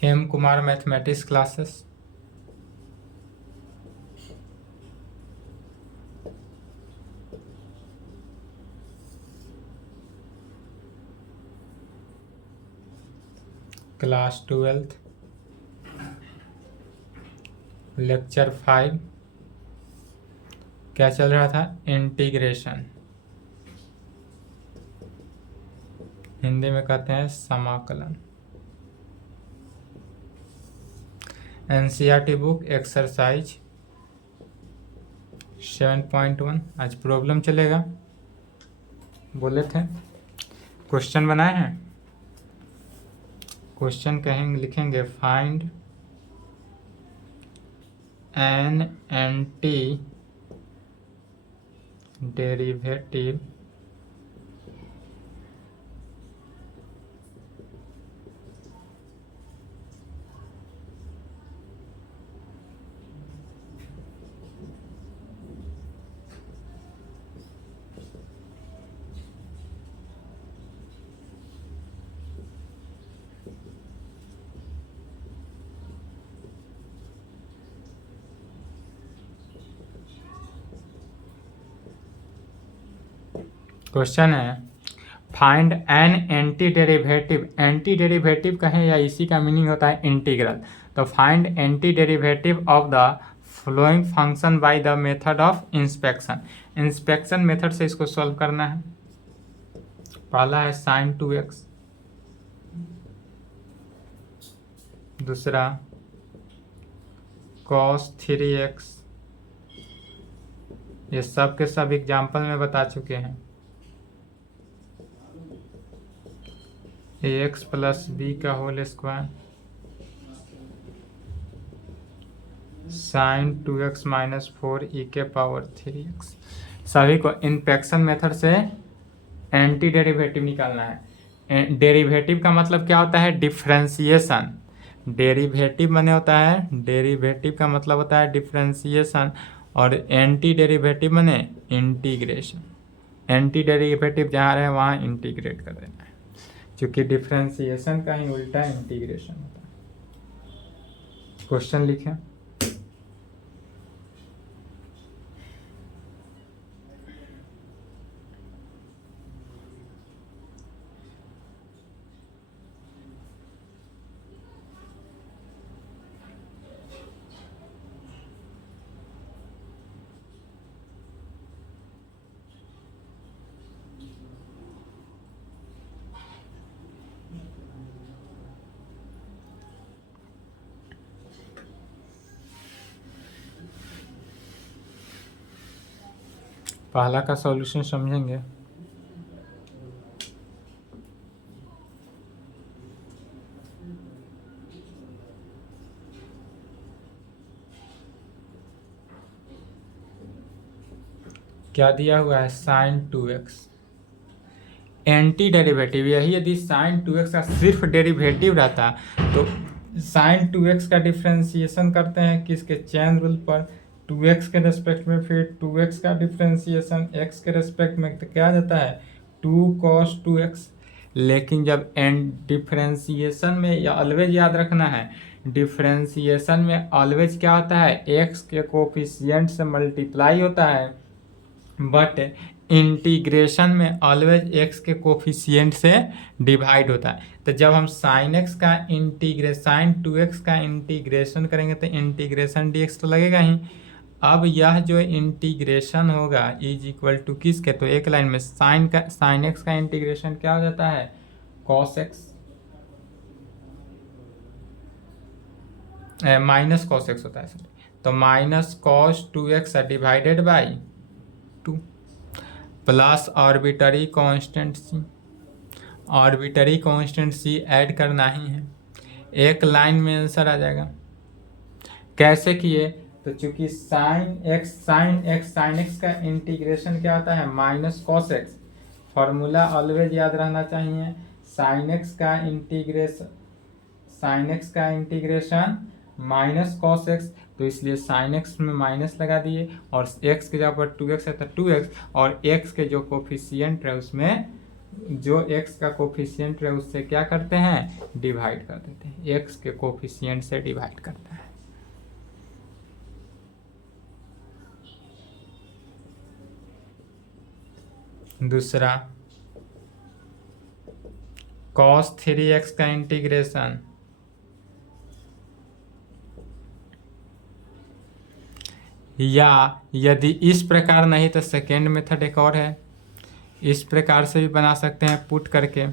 हेम Kumar mathematics classes. Class 12 lecture 5। क्या चल रहा था? इंटीग्रेशन, हिंदी में कहते हैं समाकलन। NCERT book exercise 7.1। आज प्रॉब्लम चलेगा, बोले थे। क्वेश्चन बनाए हैं। क्वेश्चन कहेंगे, लिखेंगे find an anti derivative question है find an anti derivative. Anti derivative कहें या इसी का मीनिंग होता है इंटीग्रल। तो find anti derivative of the following function by the method of inspection. Inspection method से इसको सॉल्व करना है। पहला है sin 2x, दूसरा cos 3x। ये सब के सब एग्जाम्पल में बता चुके हैं। ax प्लस बी का whole square, sin 2x minus 4e के पावर 3x। सभी को इंस्पेक्शन मेथड से एंटी डेरिवेटिव निकालना है। डेरिवेटिव का मतलब क्या होता है? डिफरेंशिएशन। डेरिवेटिव माने होता है, डेरिवेटिव का मतलब होता है डिफरेंशिएशन, और एंटी डेरिवेटिव माने इंटीग्रेशन। एंटी डेरिवेटिव जहाँ रहे वहाँ इंटीग्रेट कर देना है, क्योंकि डिफरेंशिएशन का ही उल्टा इंटीग्रेशन होता है। क्वेश्चन लिखें। पहला का सॉल्यूशन समझेंगे। क्या दिया हुआ है? sin 2x। एंटी डेरिवेटिव यही, यदि sin 2x का सिर्फ डेरिवेटिव रहता तो sin 2x का डिफरेंशिएशन करते हैं किसके? चेन रूल पर। 2x के रेस्पेक्ट में, फिर 2x का डिफरेंशिएशन x के रेस्पेक्ट में, तो क्या जाता है? 2 cos 2x। लेकिन जब डिफरेंशिएशन में, या ऑलवेज याद रखना है, डिफरेंशिएशन में ऑलवेज क्या होता है? x के कोफिशिएंट से मल्टीप्लाई होता है, बट इंटीग्रेशन में ऑलवेज x के कोफिशिएंट से डिवाइड होता है। तो जब हम sin x का sin 2x का इंटीग्रेशन करेंगे तो इंटीग्रेशन dx तो लगेगा ही। अब यह जो इंटीग्रेशन होगा इज इक्वल टू किसके? तो एक लाइन में sin x का इंटीग्रेशन क्या हो जाता है? cos x minus cos x होता है, तो minus cos 2x divided by 2 plus arbitrary constant c। Arbitrary constant c add करना ही है, एक लाइन में आंसर आ जाएगा। कैसे किए? तो चूंकि sin x का इंटीग्रेशन क्या होता है? Minus cos x। Formula always याद रहना चाहिए। sin x का इंटीग्रेशन माइनस cos x, तो इसलिए sin x में माइनस लगा दिए, और x के जगह पर 2x है तो 2x, और x के जो कोफिशिएंट है उसमें जो x का कोफिशिएंट है उससे क्या करते हैं, डिवाइड कर देते हैं, x के कोफिशिएंट से डिवाइड करता है। दूसरा cos 3x का इंटीग्रेशन, या यदि इस प्रकार नहीं तो सेकेंड मेथड एक और है, इस प्रकार से भी बना सकते हैं पुट करके।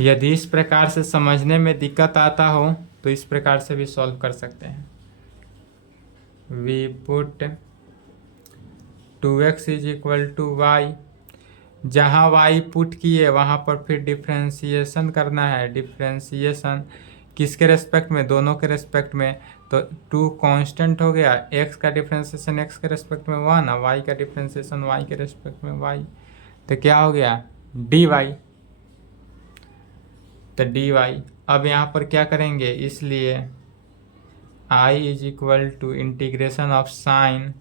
यदि इस प्रकार से समझने में दिक्कत आता हो तो इस प्रकार से भी सॉल्व कर सकते हैं। We put 2x is equal to Y, जहाँ y पुट किए वहाँ पर फिर डिफ्रेंशिएशन करना है। डिफ्रेंशिएशन किसके रेस्पेक्ट में, दोनों के रेस्पेक्ट में। तो 2 कांस्टेंट हो गया, x का डिफ्रेंशिएशन x के रेस्पेक्ट में 1, y का डिफ्रेंशिएशन y के रेस्पेक्ट में y, तो क्या हो गया dy। तो dy अब यहाँ पर क्या करेंगे, इसलिए I is equal to integration of sine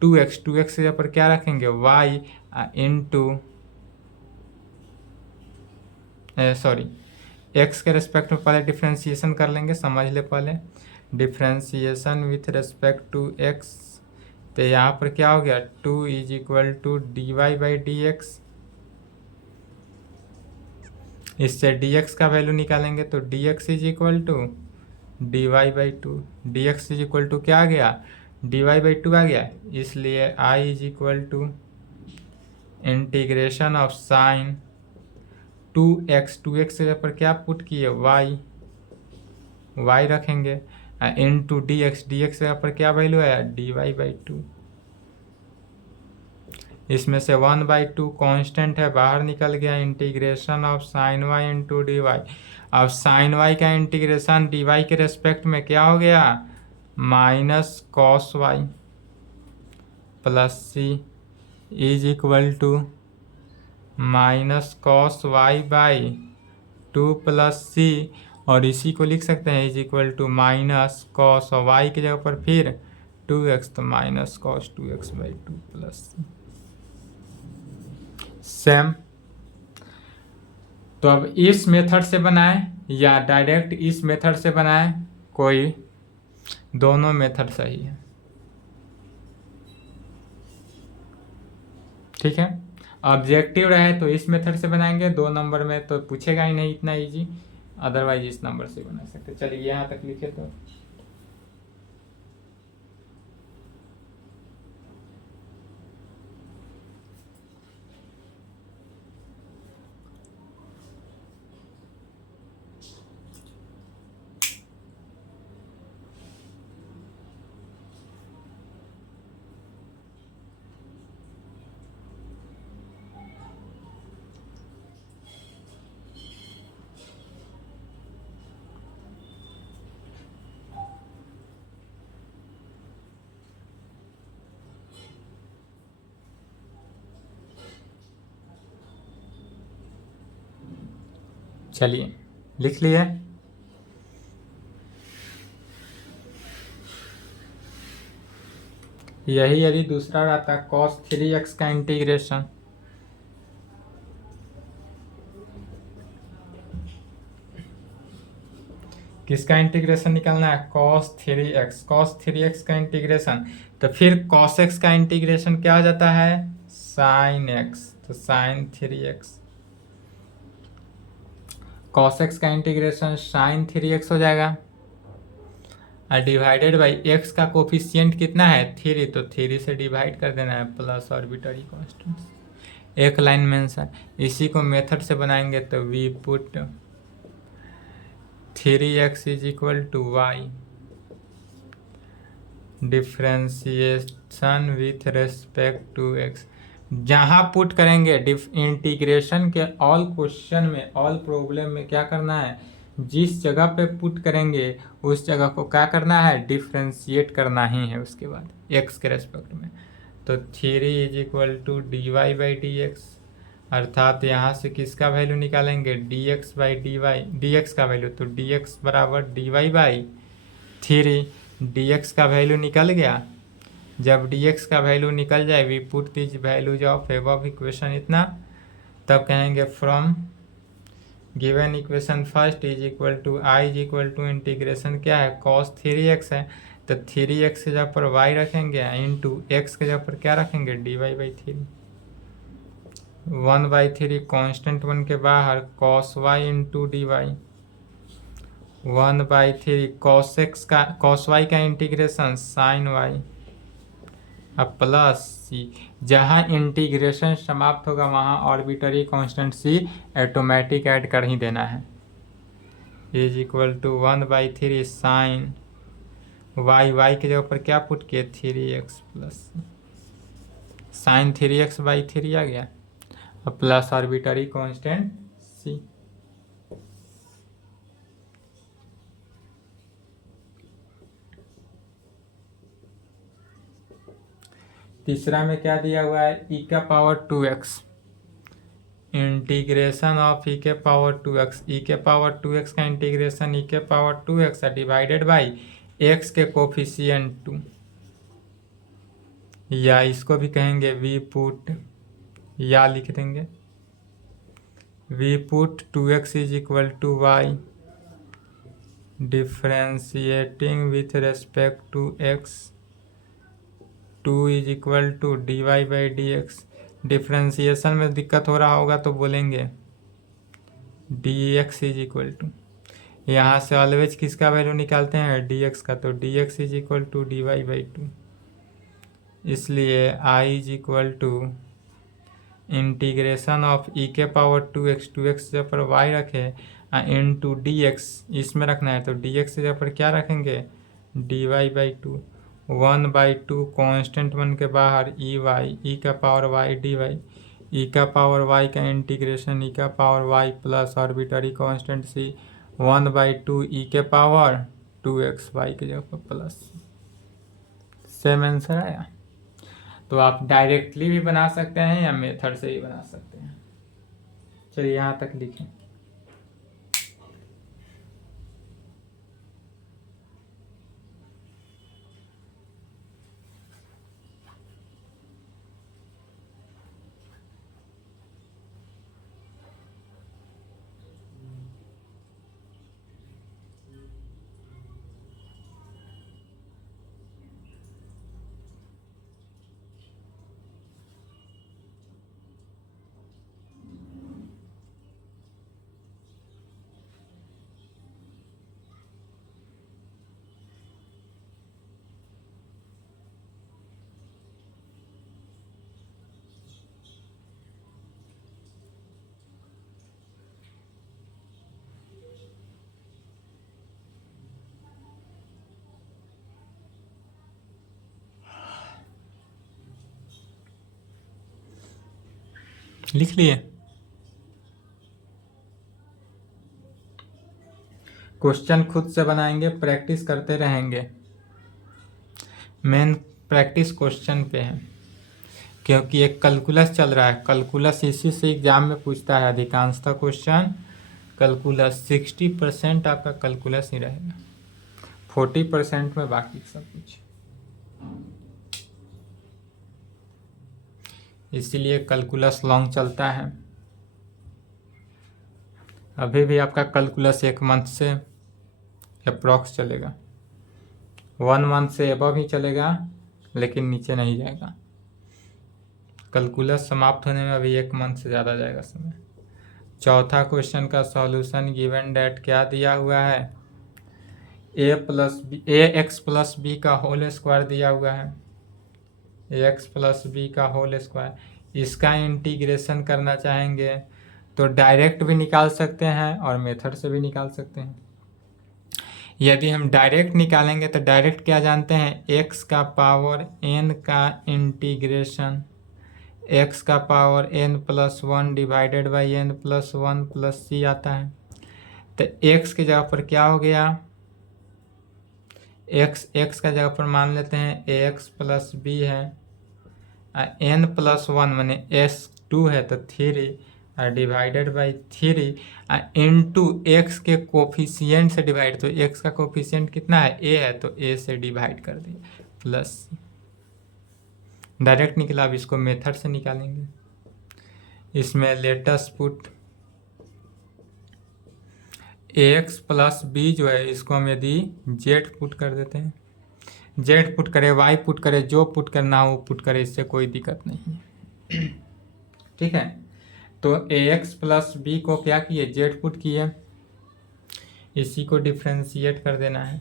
2x, 2x के पर क्या रखेंगे y इंटू सॉरी x के रेस्पेक्ट में पहले डिफ्रेंशिएशन कर लेंगे, समझ ले पहले differentiation with respect to x। तो यहाँ पर क्या हो गया 2 is equal to D Y by D X. इससे dx का वैल्यू निकालेंगे तो dx is equal to D Y by two, D X is equal to क्या आ गया dy बाई टू आ गया। इसलिए I is equal to integration of sine 2x, 2x के पर क्या पुट किए y रखेंगे इंटू dx, dx के पर क्या वैल्यू आया dy बाई टू। इसमें से 1/2 कांस्टेंट है, बाहर निकल गया, integration of sine y into d y. अब साइन y का इंटीग्रेशन dy के रेस्पेक्ट में क्या हो गया minus cos y plus c is equal to minus cos y by 2 plus c, और इसी को लिख सकते हैं is equal to minus cos y की जगह पर फिर 2x, तो minus cos 2x by 2 plus c. Same. तो अब इस मेथड से बनाएं या डायरेक्ट इस मेथड से बनाएं, कोई दोनों मेथड सही है, ठीक है। ऑब्जेक्टिव रहे तो इस मेथड से बनाएंगे, 2 नंबर में तो पूछेगा ही नहीं इतना इजी, अदरवाइज इस नंबर से बना सकते। चलिए यहाँ तक लिखे तो चलिए लिख लिए। यही यदि दूसरा रहता cos 3x का इंटीग्रेशन, किसका इंटीग्रेशन निकालना है cos 3x, cos 3x का इंटीग्रेशन, तो फिर cos x का इंटीग्रेशन क्या हो जाता है sin x, तो sin 3x, cos x का इंटीग्रेशन sin 3x हो जाएगा, और डिवाइडेड बाई x का कोफिशिएंट कितना है 3, तो 3 से डिवाइड कर देना है प्लस आर्बिट्ररी कांस्टेंट्स, एक लाइन मेंशन। इसी को मेथड से बनाएंगे तो we put 3x is equal to Y, differentiation with respect to x। जहाँ पुट करेंगे इंटीग्रेशन के ऑल क्वेश्चन में, ऑल प्रॉब्लम में क्या करना है, जिस जगह पे पुट करेंगे उस जगह को क्या करना है डिफ्रेंशिएट करना ही है उसके बाद x के रेस्पेक्ट में। तो 3 is equal to D Y by D X, अर्थात यहाँ से किसका वैल्यू निकालेंगे dx by D Y, dx का वैल्यू, तो dx बराबर डी वाई बाई 3, dx का वैल्यू निकल गया। जब dx का वैल्यू निकल जाए we put this values of above equation इतना तब कहेंगे from given equation first is equal to I is equal to integration क्या है cos 3x है, तो 3x के जगह पर y रखेंगे इंटू एक्स के जगह पर क्या रखेंगे dy/3, 1/3 कॉन्स्टेंट बन के बाहर cos y into dy, 1/3 cos y का इंटीग्रेशन sin y, अब प्लस सी, जहाँ इंटीग्रेशन समाप्त होगा वहाँ arbitrary constant C automatic add कर ही देना है, is equal to 1/3 sine y के जगह पर क्या पुट किए 3x प्लस साइन 3x/3 आ गया, अब प्लस ऑर्बिटरी कांस्टेंट सी। तीसरा में क्या दिया हुआ है e का power 2x, integration of e के पावर 2x, e के पावर 2x का इंटीग्रेशन e के पावर 2x है डिवाइडेड बाई x के कोफिशिएंट 2, या इसको भी कहेंगे वी पुट, या लिख देंगे we put 2x is equal to Y differentiating with respect to x 2 is equal to dy/dx। Differentiation में दिक्कत हो रहा होगा तो बोलेंगे dx इज इक्वल टू, यहाँ से ऑलवेज किसका वैल्यू निकालते हैं dx का, तो dx is equal to dy/2, इसलिए i is equal to integration of e के पावर 2x जब पर y रखे इंटू dx इसमें रखना है, तो dx जब पर क्या रखेंगे dy/2, 1/2 कांस्टेंट बन के बाहर e का पावर y dy, e का पावर y का इंटीग्रेशन e का power y plus arbitrary constant c 1/2 e के पावर 2x y के जगह पर प्लस, सेम आंसर आया। तो आप डायरेक्टली भी बना सकते हैं या मेथड से भी बना सकते हैं। चलिए यहाँ तक लिखें। लिख लिए। क्वेश्चन खुद से बनाएंगे, प्रैक्टिस करते रहेंगे। मेन प्रैक्टिस क्वेश्चन पे है, क्योंकि एक कैलकुलस चल रहा है। कैलकुलस इसी से एग्जाम में पूछता है अधिकांशतः क्वेश्चन कैलकुलस। 60% आपका कैलकुलस ही रहेगा, 40% में बाकी सब कुछ। इसीलिए कैलकुलस लॉन्ग चलता है। अभी भी आपका कैलकुलस 1 मंथ से अप्रॉक्स चलेगा, 1 मंथ से एबव ही चलेगा, लेकिन नीचे नहीं जाएगा। कैलकुलस समाप्त होने में अभी 1 मंथ से ज़्यादा जाएगा समय। चौथा क्वेश्चन का सॉल्यूशन गिवन डेट क्या दिया हुआ है, ax प्लस बी का होल स्क्वायर दिया हुआ है, ax प्लस बी का होल स्क्वायर। इसका इंटीग्रेशन करना चाहेंगे तो डायरेक्ट भी निकाल सकते हैं और मेथड से भी निकाल सकते हैं। यदि हम डायरेक्ट निकालेंगे तो डायरेक्ट क्या जानते हैं, x का पावर n का इंटीग्रेशन x का power n plus 1 divided by n plus 1 plus c आता है। तो x की जगह पर क्या हो गया, x का जगह पर मान लेते हैं ax प्लस b है, n प्लस 1 माने s2 है तो 3 डिवाइडेड बाई 3 इंटू एक्स के कोफिशिएंट से डिवाइड, तो x का कोफिशिएंट कितना है a है तो a से डिवाइड कर दिए प्लस। डायरेक्ट निकला, अब इसको मेथड से निकालेंगे। इसमें let's put ax plus B जो है इसको हम यदि z पुट कर देते हैं, z पुट करे, y पुट करे, जो पुट करना हो वो पुट करे, इससे कोई दिक्कत नहीं है। ठीक है, तो ax प्लस बी को क्या किए, z पुट किए, इसी को डिफ्रेंशिएट कर देना है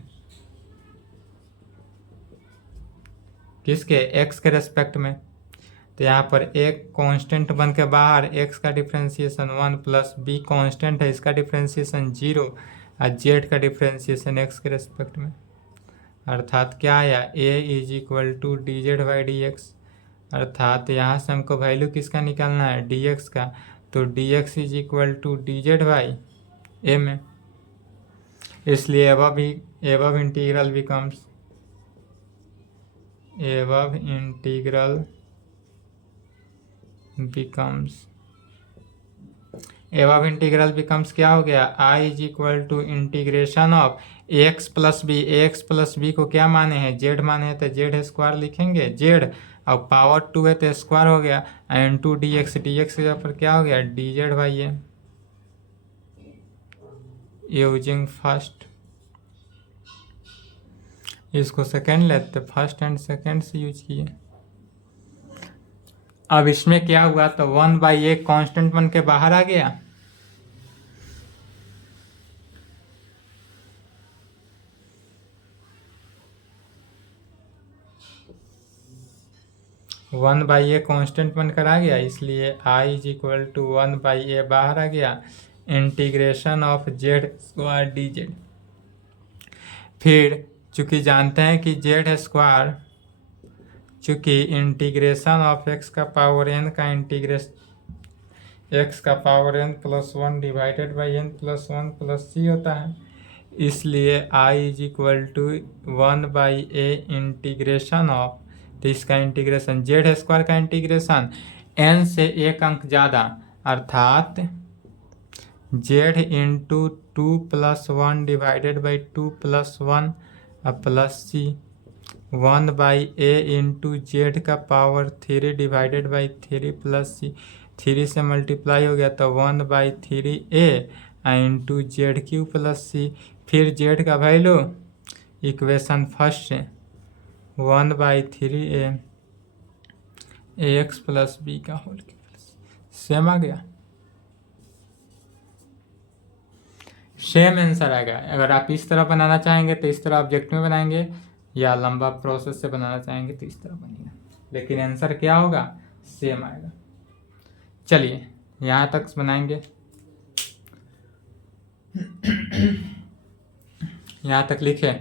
किसके, x के रेस्पेक्ट में। तो यहाँ पर एक कांस्टेंट बन के बाहर, x का डिफ्रेंशिएशन 1 प्लस बी कांस्टेंट है, इसका डिफ्रेंशिएशन 0 और z का डिफ्रेंशिएशन x के रेस्पेक्ट में। अर्थात क्या आया, a is equal to D Z by D X. अर्थात यहाँ से हमको वैल्यू किसका निकालना है, dx का, तो dx is equal to D Z by a में। इसलिए above integral becomes, above integral becomes क्या हो गया, I is equal to integration of x plus b. X plus b को क्या माने हैं, जेड माने हैं, तो जेड स्क्वायर लिखेंगे, जेड और पावर 2 है तो स्क्वायर हो गया, into D x, d x के ऊपर क्या हो गया, d Z by a. Using first, इसको सेकेंड लेते, फर्स्ट एंड सेकेंड से यूज किए। अब इसमें क्या हुआ, तो 1 बाई ए कॉन्स्टेंट बन के बाहर आ गया, वन बाई ए कॉन्स्टेंट बनकर आ गया, इसलिए I is equal to 1 by a बाहर आ गया, integration of z square d z. फिर चूंकि जानते हैं कि जेड स्क्वायर, चूंकि इंटीग्रेशन ऑफ एक्स का पावर एन का इंटीग्रेशन एक्स का power n plus 1 divided by n plus 1 plus c होता है, इसलिए I is equal to 1 by a integration of, तो इसका इंटीग्रेशन जेड स्क्वायर का इंटीग्रेशन एन से एक अंक ज़्यादा, अर्थात z into 2 plus 1 divided by 2 plus 1 plus c, 1 by a into z का power 3 divided by 3 plus c, 3 से मल्टीप्लाई हो गया तो 1 by 3 a into z cube plus c. फिर जेड का वैल्यू इक्वेशन फर्स्ट से 1 by 3 a x plus B का whole plus, same आ गया, सेम आंसर आएगा। अगर आप इस तरह बनाना चाहेंगे तो इस तरह ऑब्जेक्ट में बनाएंगे, या लंबा प्रोसेस से बनाना चाहेंगे तो इस तरह बनेगा, लेकिन आंसर क्या होगा, सेम आएगा। चलिए यहाँ तक बनाएंगे, यहाँ तक लिखे,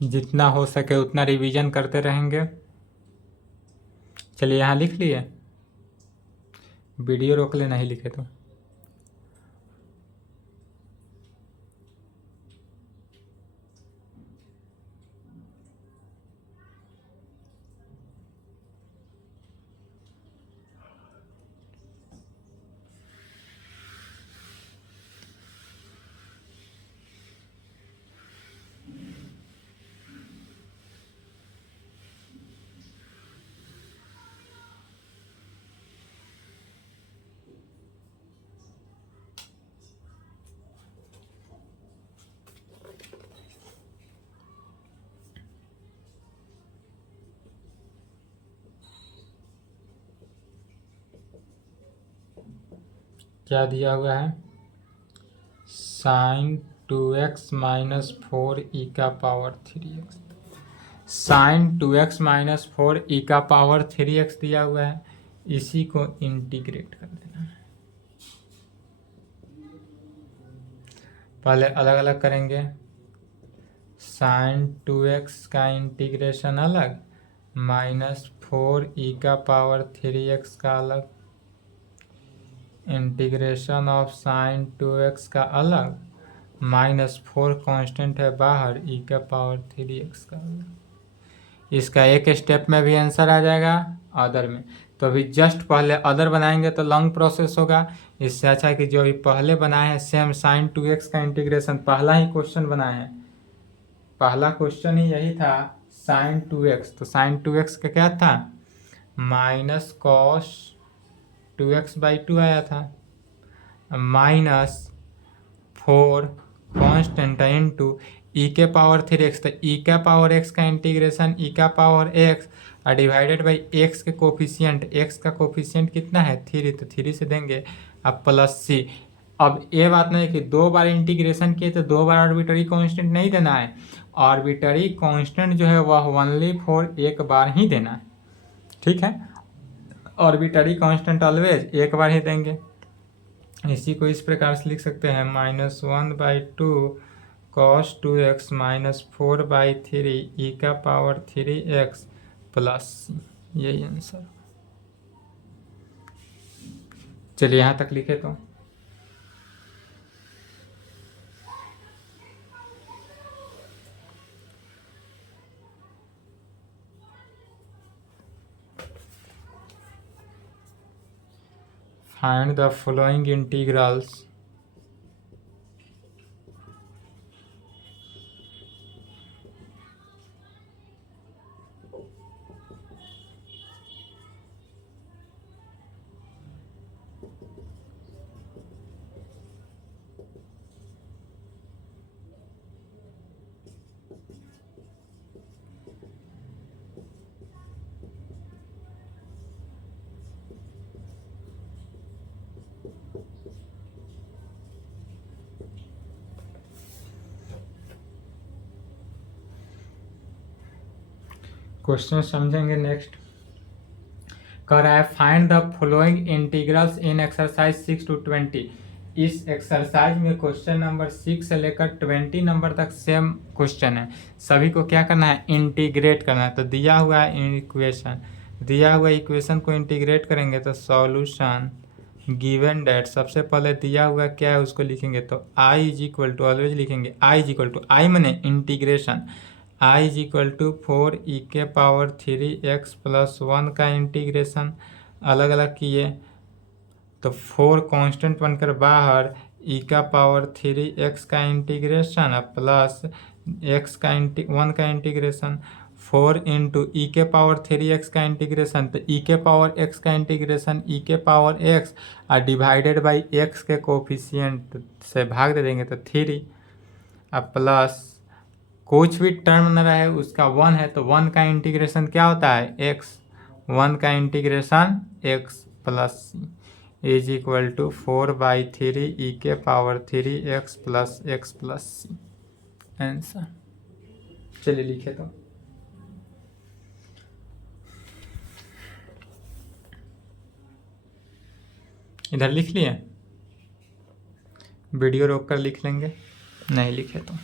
जितना हो सके उतना रिवीजन करते रहेंगे। चलिए यहाँ लिख लिए, वीडियो रोक लेना ही लिखे तो। क्या दिया हुआ है, साइन 2x माइनस 4e का power 3x। Sign 2x minus 4e का पावर 3x दिया हुआ है, इसी को इंटीग्रेट कर देना है। पहले अलग अलग करेंगे, साइन 2x का इंटीग्रेशन अलग, माइनस 4e का पावर 3x का अलग, इंटीग्रेशन ऑफ साइन 2x का अलग, -4 कांस्टेंट है बाहर, e का पावर 3x का अलग। इसका एक स्टेप में भी आंसर आ जाएगा, अदर में। तो अभी जस्ट पहले अदर बनाएंगे तो लॉन्ग प्रोसेस होगा, इससे अच्छा है कि जो अभी पहले बनाए हैं सेम साइन 2x का इंटीग्रेशन, पहला ही क्वेश्चन बनाए हैं, पहला क्वेश्चन ही यही था साइन 2x। तो साइन 2x का क्या था, माइनस कॉस 2x/2 आया था, -4 कांस्टेंट इंटू ई के पावर 3x। तो ई का पावर x का इंटीग्रेशन ई का पावर x और डिवाइडेड बाई x के कोफिशिएंट, x का कोफिशिएंट कितना है 3, तो 3 से देंगे, अब प्लस c। अब ये बात नहीं कि 2 बार इंटीग्रेशन किए तो 2 बार आर्बिट्ररी कांस्टेंट नहीं देना है, आर्बिट्ररी कांस्टेंट जो है वह ओनली फॉर एक बार ही देना है, ठीक है। आर्बिट्ररी कांस्टेंट ऑलवेज एक बार ही देंगे। इसी को इस प्रकार से लिख सकते हैं, -1/2 cos 2x माइनस 4/3 e का पावर 3x प्लस c, यही आंसर। चलिए यहाँ तक लिखे तो find the following integrals question समझेंगे। नेक्स्ट कर रहा है find the following integrals in exercise 6 to 20। इस एक्सरसाइज में क्वेश्चन नंबर 6 से लेकर 20 नंबर तक सेम क्वेश्चन है, सभी को क्या करना है, इंटीग्रेट करना है। तो दिया हुआ है इक्वेशन, दिया हुआ इक्वेशन को इंटीग्रेट करेंगे तो सॉल्यूशन गिवन डेट, सबसे पहले दिया हुआ क्या है उसको लिखेंगे, तो i is equal to, always लिखेंगे i is equal to, I मैंने integration, i is equal to 4e के पावर 3x प्लस 1 का इंटीग्रेशन अलग अलग किए तो 4 कांस्टेंट बनकर बाहर, e का पावर 3x का इंटीग्रेशन प्लस x का 1 का इंटीग्रेशन, 4 इंटू ई के पावर 3x का इंटीग्रेशन, तो ई के पावर x का इंटीग्रेशन ई के पावर x और डिवाइडेड बाई x के कोफिशिएंट से भाग दे देंगे तो 3, अब प्लस कुछ भी टर्म न रहे उसका 1 है तो 1 का इंटीग्रेशन क्या होता है x, 1 का integration x plus c is equal to 4/3 E के power 3x plus x plus c, answer. चलिए लिखे तो इधर लिख लिए, वीडियो रोक कर लिख लेंगे, नहीं लिखे तो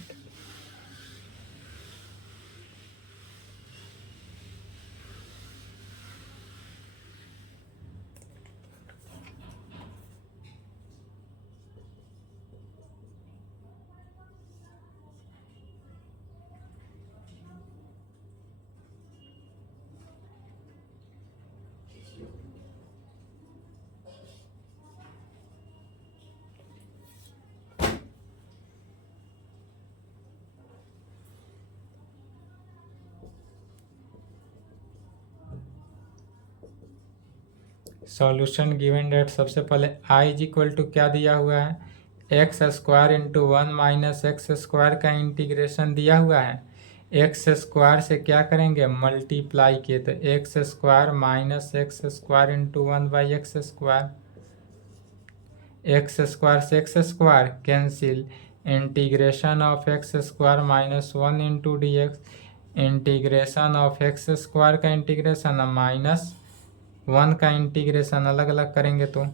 सॉल्यूशन गिवन डेट, सबसे पहले i इज इक्वल टू क्या दिया हुआ है, x square into 1 minus x square का इंटीग्रेशन दिया हुआ है, एक्स स्क्वायर से क्या करेंगे मल्टीप्लाई किए तो x square minus x square into 1/x square, x square से x square cancel, integration of x square minus one into d x, integration of x square का इंटीग्रेशन माइनस वन का integration अलग अलग करेंगे तो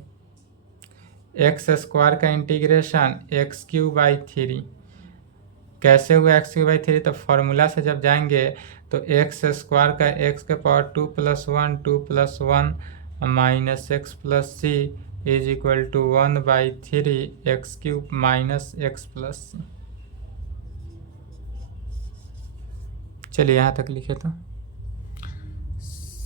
x square का integration x cube by three, कैसे हुआ एक्स क्यूब बाई थ्री, तो फॉर्मूला से जब जाएंगे तो एक्स स्क्वायर का एक्स के power two plus one minus x plus c is equal to 1/3 x cube minus x plus c. चलिए यहाँ तक लिखे तो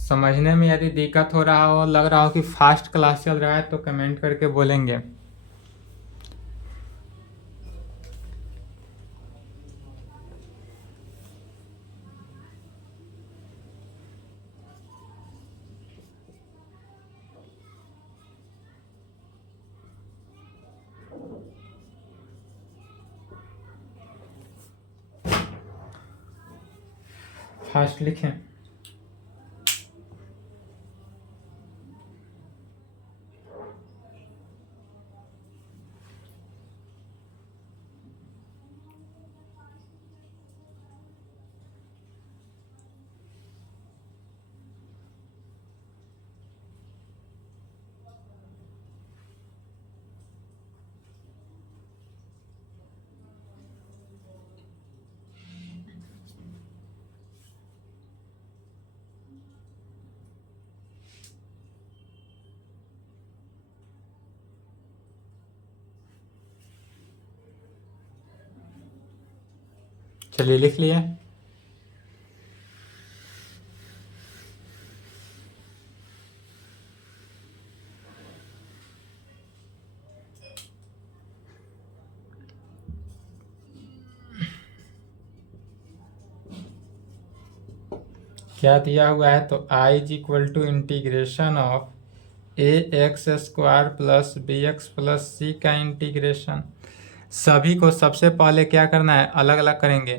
समझने में यदि दिक्कत हो रहा हो, लग रहा हो कि फास्ट क्लास चल रहा है तो कमेंट करके बोलेंगे। फास्ट लिखें। चलिए लिख लिए। क्या दिया हुआ है, तो i is equal to integration of a x square plus b x plus c का इंटीग्रेशन। सभी को सबसे पहले क्या करना है, अलग अलग करेंगे।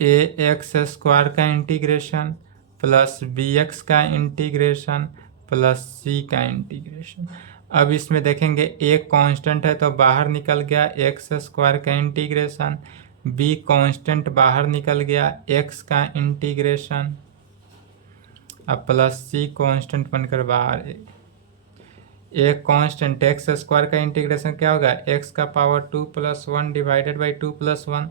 ए एक्स स्क्वायर का इंटीग्रेशन प्लस बी एक्स का इंटीग्रेशन प्लस सी का इंटीग्रेशन। अब इसमें देखेंगे एक कांस्टेंट है तो बाहर निकल गया एक्स स्क्वायर का इंटीग्रेशन, बी कांस्टेंट बाहर निकल गया एक्स का इंटीग्रेशन, अब प्लस सी कांस्टेंट बनकर बाहर। एक कांस्टेंट एक्स स्क्वायर का इंटीग्रेशन क्या होगा, एक्स का power 2 + 1 divided by 2 + 1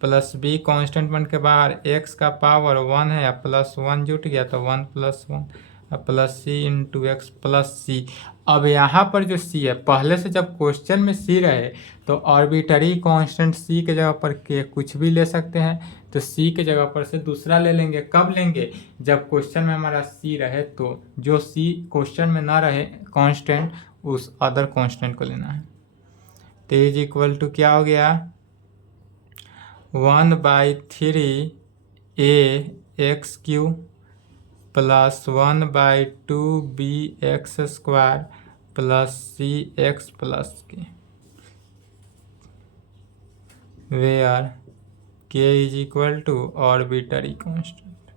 plus be constant बन के बाहर एक्स का पावर 1 है, अब +1 जुट गया तो 1 + 1, अब प्लस सी इंटू एक्स प्लस सी। अब यहाँ पर जो सी है, पहले से जब क्वेश्चन में सी रहे तो आर्बिटरी कांस्टेंट सी के जगह पर के कुछ भी ले सकते हैं, तो सी के जगह पर से दूसरा ले लेंगे। कब लेंगे, जब क्वेश्चन में हमारा सी रहे, तो जो सी क्वेश्चन में ना रहे कांस्टेंट, उस अदर कांस्टेंट को लेना है। तो इज इक्वल टू क्या हो गया, 1/3 a x cube plus 1/2 b x square plus c x plus k, where k is equal to arbitrary constant.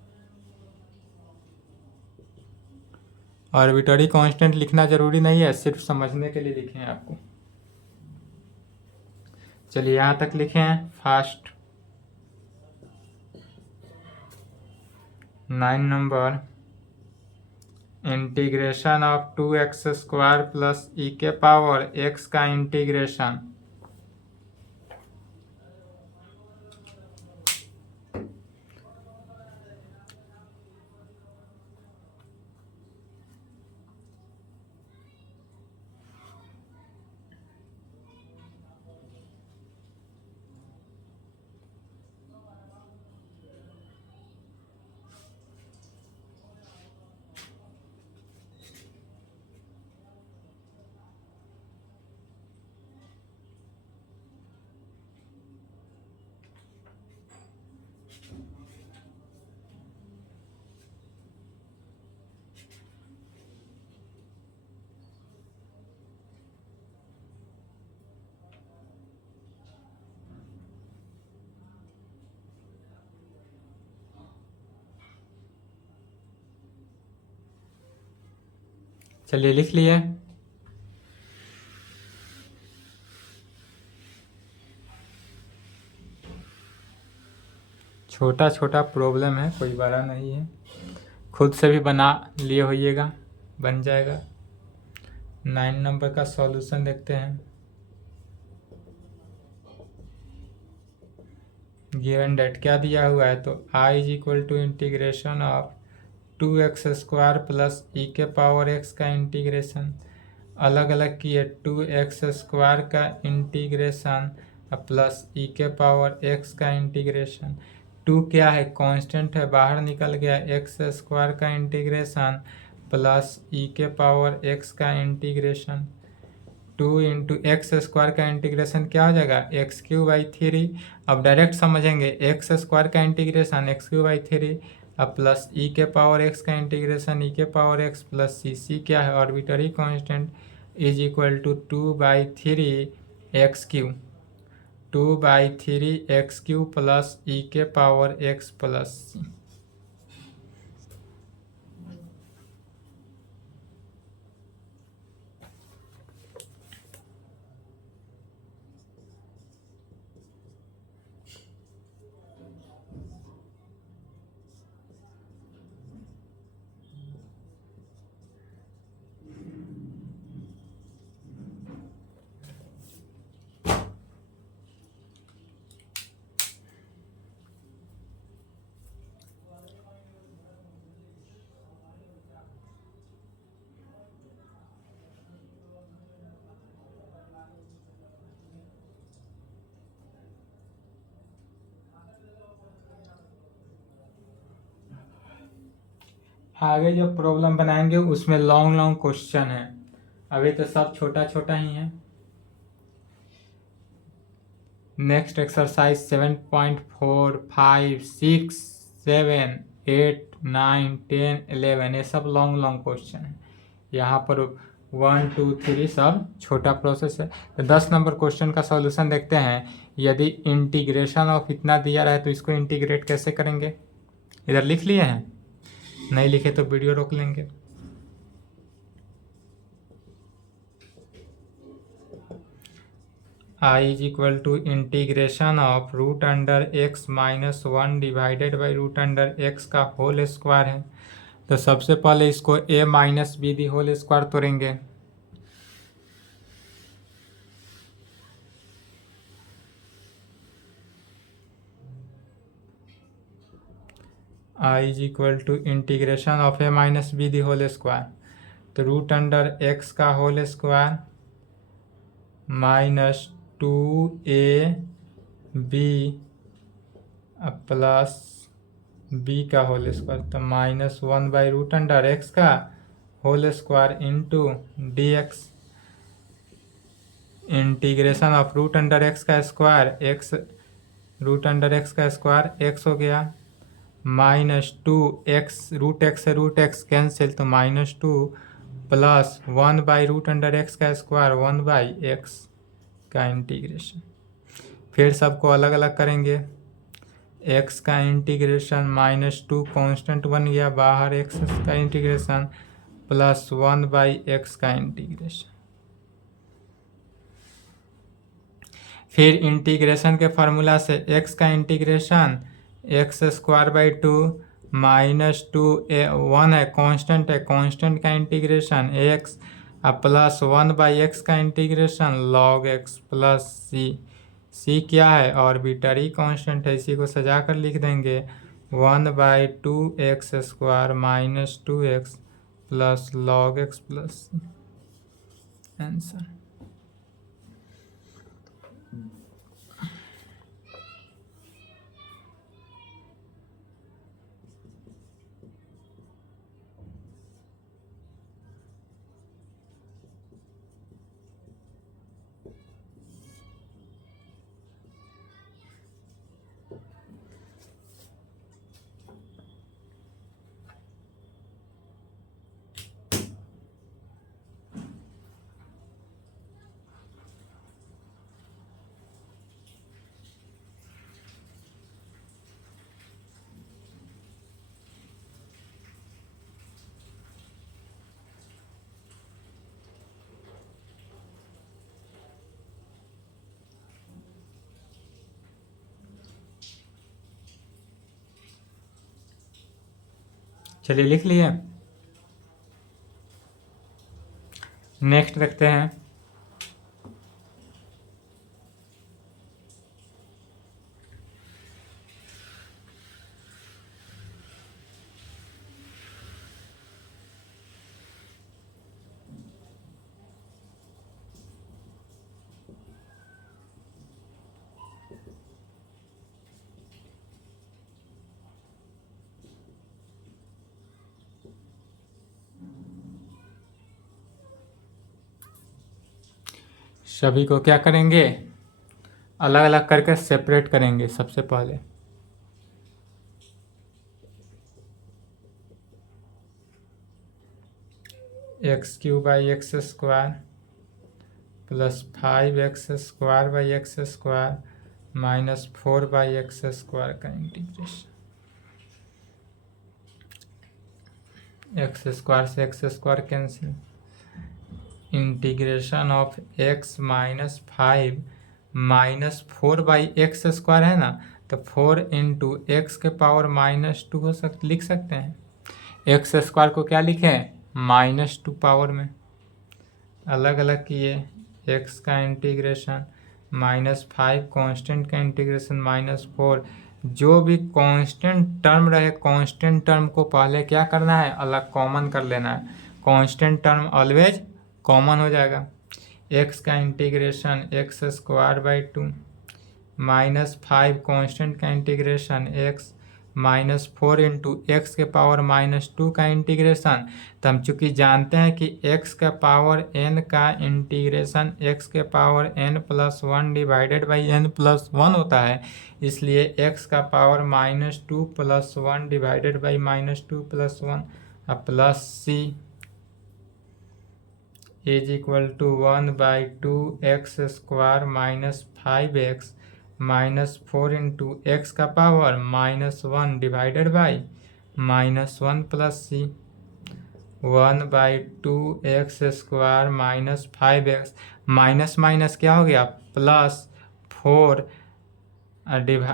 Arbitrary constant लिखना जरूरी नहीं है, सिर्फ समझने के लिए लिखे हैं आपको। चलिए यहाँ तक लिखे हैं fast. 9 number, integration of 2x square plus e के पावर x का इंटीग्रेशन। चलिए लिख लिए। छोटा छोटा प्रॉब्लम है, कोई बड़ा नहीं है, खुद से भी बना लिए होइएगा, बन जाएगा। 9 नंबर का सॉल्यूशन देखते हैं। गिवन डेट क्या दिया हुआ है, तो I is equal to integration of 2x² plus e के पावर x का इंटीग्रेशन, अलग अलग किए 2x² का इंटीग्रेशन प्लस e के पावर x का इंटीग्रेशन। 2 क्या है, कांस्टेंट है, बाहर निकल गया, x² का इंटीग्रेशन प्लस e के पावर x का इंटीग्रेशन। 2 इंटू x² का इंटीग्रेशन क्या हो जाएगा, x³/3। अब डायरेक्ट समझेंगे, x² का इंटीग्रेशन x³/3 अब प्लस e के पावर x का इंटीग्रेशन e के पावर x प्लस c क्या है, arbitrary constant, is equal to 2/3 x³ plus e के पावर x प्लस c। आगे जो प्रॉब्लम बनाएंगे उसमें लॉन्ग लॉन्ग क्वेश्चन है, अभी तो सब छोटा छोटा ही है। नेक्स्ट एक्सरसाइज 7.4, 5, 6, 7, 8, 9, 10, 11 ये सब लॉन्ग लॉन्ग क्वेश्चन है। यहाँ पर 1, 2, 3 सब छोटा प्रोसेस है। तो 10 नंबर क्वेश्चन का सॉल्यूशन देखते हैं। यदि इंटीग्रेशन ऑफ इतना दिया रहा है तो इसको इंटीग्रेट कैसे करेंगे, इधर लिख लिए हैं, नहीं लिखे तो वीडियो रोक लेंगे। I is equal to integration of √x minus 1 divided by √x का होल स्क्वायर है। तो सबसे पहले इसको a minus B the whole square तोड़ेंगे। I is equal to integration of a minus B the whole square, तो √x का whole square minus 2ab plus b का होल स्क्वायर, तो -1/√x का whole square into dx। Integration of √x का square x, √x का square x हो गया, -2x, √x से √x कैंसिल, तो -2 प्लस 1/√x का स्क्वायर 1/x का इंटीग्रेशन। फिर सबको अलग अलग करेंगे, x का इंटीग्रेशन -2 कांस्टेंट बन गया बाहर, x का इंटीग्रेशन प्लस 1/x का इंटीग्रेशन। फिर इंटीग्रेशन के फार्मूला से x का इंटीग्रेशन x²/2 -2 1 है, कांस्टेंट है, कांस्टेंट का इंटीग्रेशन x प्लस 1/x का integration log x plus c क्या है, आर्बिट्ररी कांस्टेंट है, इसी को सजा कर लिख देंगे 1/2x² minus 2x plus log x plus c। Answer. चलिए लिख लिए। नेक्स्ट रखते हैं सभी को क्या करेंगे, अलग अलग करके सेपरेट करेंगे। सबसे पहले x cube by x square plus 5x² by x square minus 4 by x square का इंटीग्रेशन। एक्स स्क्वायर से x square cancel, integration of x minus 5 minus 4 by x square है ना, तो 4 इंटू एक्स के power -2 लिख सकते हैं। X square को क्या लिखें, -2 पावर में अलग अलग किए। एक्स का इंटीग्रेशन -5 कांस्टेंट का इंटीग्रेशन -4, जो भी कांस्टेंट टर्म रहे कांस्टेंट टर्म को पहले क्या करना है, अलग कॉमन कर लेना है। कांस्टेंट टर्म ऑलवेज कॉमन हो जाएगा। एक्स का इंटीग्रेशन x² बाई 2 -5 कांस्टेंट का इंटीग्रेशन x -4 इंटू एक्स के पावर -2 का इंटीग्रेशन। तो हम चूँकि जानते हैं कि x का पावर n का इंटीग्रेशन x के power n+1 divided by n+1 होता है, इसलिए x का power -2 + 1 divided by -2 + 1 plus c is equal to 1/2x² minus 5x minus 4 into x का power -1 divided by -1 plus c 1/2x² minus 5x minus minus क्या हो गया plus 4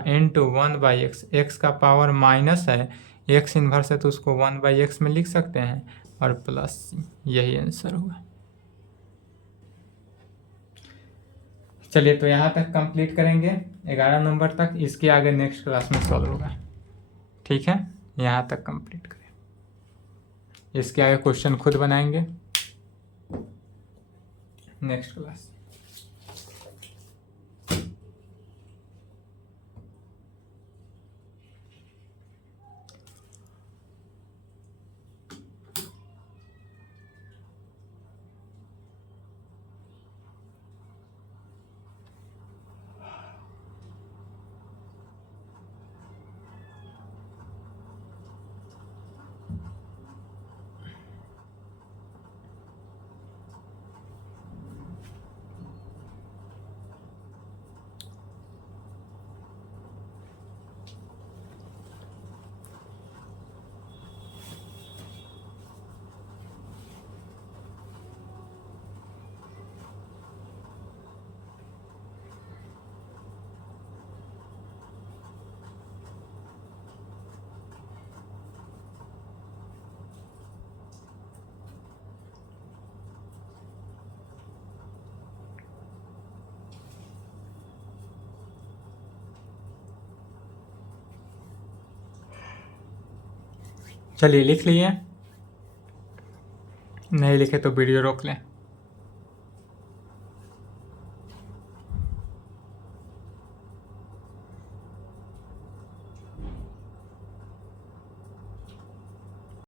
into 1/x। X का power minus है, x inverse है तो उसको 1/x में लिख सकते हैं और प्लस c, यही आंसर होगा। चलिए तो यहाँ तक कंप्लीट करेंगे 11 नंबर तक, इसके आगे नेक्स्ट क्लास में सॉल्व होगा। ठीक है, यहाँ तक कंप्लीट करें, इसके आगे क्वेश्चन खुद बनाएंगे नेक्स्ट क्लास। चलिए लिख लिए, नहीं लिखे तो वीडियो रोक लें।